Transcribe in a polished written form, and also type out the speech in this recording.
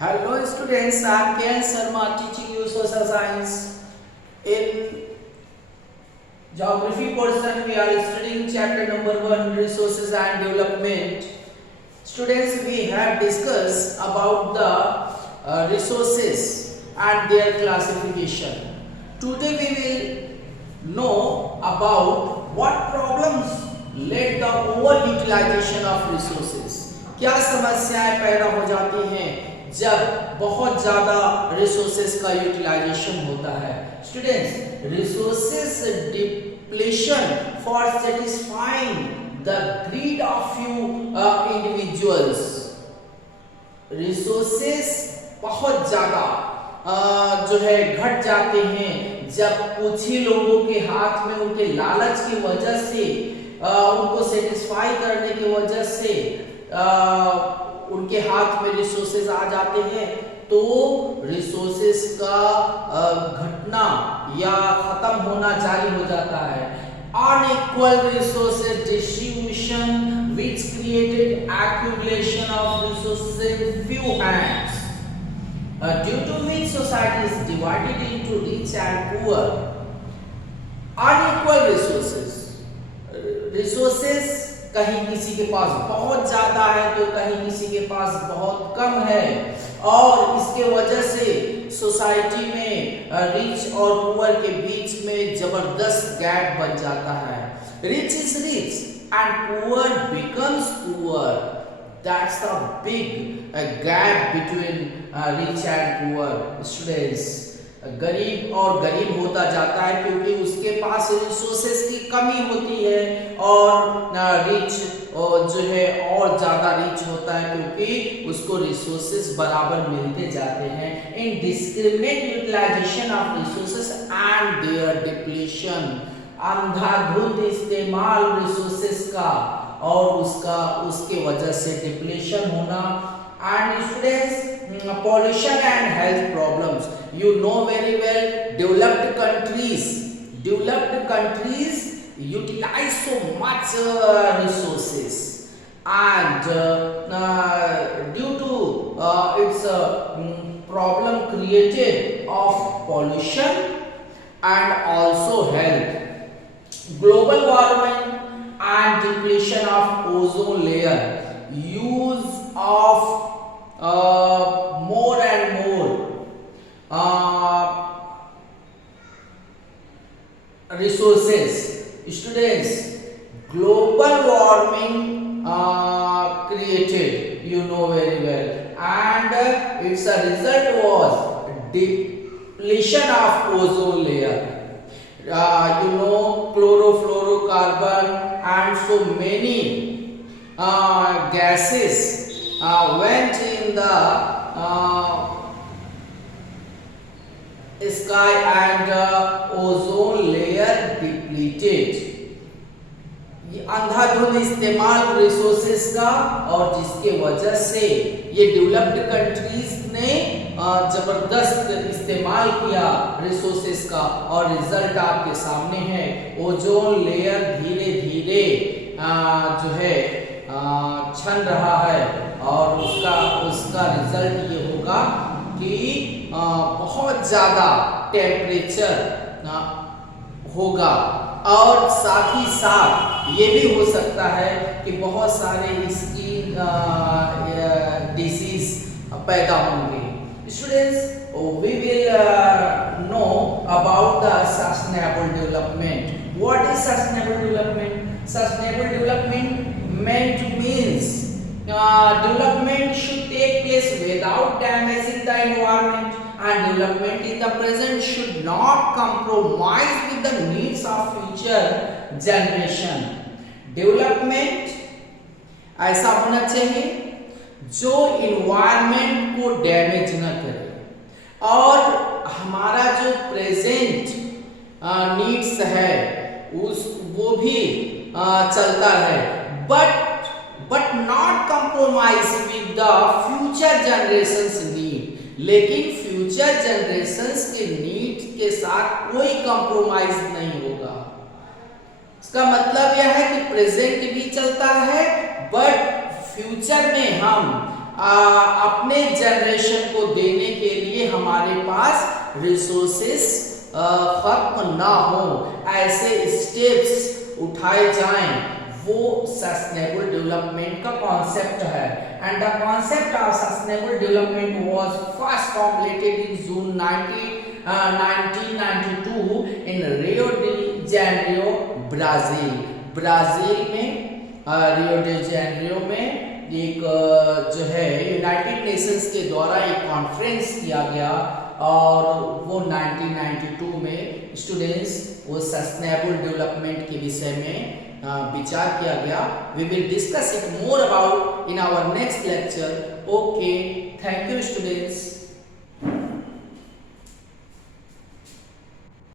Hello students, I am K.N. Sharma teaching you social science. In geography portion we are studying chapter number 1, resources and development. Students, we have discussed about the resources and their classification. Today we will know about what problems led the overutilization of resources. क्या समस्याएं पैदा हो जाती हैं जब बहुत ज्यादा resources का यूटिलाइजेशन होता है. Students, resources depletion for satisfying the greed of few individuals. Resources बहुत ज्यादा जो है घट जाते हैं जब कुछ ही लोगों के हाथ में उनके लालच की वजह से उनको सेटिस्फाई करने की वजह से उनके हाथ में रिसोर्सेज आ जाते हैं, तो रिसोर्सेज का घटना या खत्म होना जारी हो जाता है. Unequal resources distribution which created accumulation of resources in few hands, due to which society is divided into rich and poor. Unequal resources कहीं किसी के पास बहुत ज्यादा है तो कहीं किसी के पास बहुत कम है, और इसके वजह से सोसाइटी में रिच और पुअर के बीच में जबरदस्त गैप बन जाता है. Rich is rich and poor becomes poor. That's the big gap between rich and poor. Students, गरीब और गरीब होता जाता है क्योंकि उसके पास रिसोर्सेज की कमी होती है, और रिच जो है और ज्यादा रिच होता है क्योंकि उसको रिसोर्सेज बराबर मिलते जाते हैं. Indiscriminate utilization of resources and their depletion, अंधाधुंध इस्तेमाल रिसोर्सेज का और उसके वजह से डिप्लीशन होना. And students, pollution and health problems. You know very well, developed countries utilize so much resources, and due to its problem created of pollution and also health, global warming and depletion of ozone layer, use of more and more resources. Students, global warming created, you know very well, and its a result was depletion of ozone layer. You know, chlorofluorocarbon and so many gases went in the sky, and ozone layer depleted. ये अंधाधुंध इस्तेमाल resources का, और जिसके वजह से ये developed countries ने जबरदस्त इस्तेमाल किया रिसोर्सेज का, और रिजल्ट आपके सामने है. ओजोन लेयर धीरे धीरे जो है छन रहा है, और उसका रिजल्ट ये होगा कि बहुत ज्यादा टेम्परेचर होगा, और साथ ही साथ ये भी हो सकता है कि बहुत सारे स्किन डिसीज पैदा होंगे. Students, we will know about the sustainable development. What is sustainable development? Sustainable development means development should take place without damaging the environment, and development in the present should not compromise with the needs of future generation. Development ऐसा होना चाहिए जो environment को damage न करे, और हमारा जो प्रेजेंट नीड्स है वो भी चलता है, but not compromise with the future generations need. लेकिन फ्यूचर जनरेशंस के नीड के साथ कोई कंप्रोमाइज नहीं होगा. इसका मतलब यह है कि प्रेजेंट भी चलता है, बट फ्यूचर में हम अपने जनरेशन को देने के लिए हमारे पास रिसोर्सेस खत्म ना हो, ऐसे स्टेप्स उठाए जाएं, वो सस्टेनेबल डेवलपमेंट का कॉन्सेप्ट है। And the concept of sustainable development was first formulated in June 1992 in Rio de Janeiro, Brazil. Brazil में रियो डी जेनेरियो में एक जो है यूनाइटेड नेशंस के द्वारा एक कॉन्फ्रेंस किया गया और वो 1992 में स्टूडेंट्स वो सस्टेनेबल डेवलपमेंट के विषय में विचार किया गया। We will discuss it more about in our next lecture. Okay, thank you students.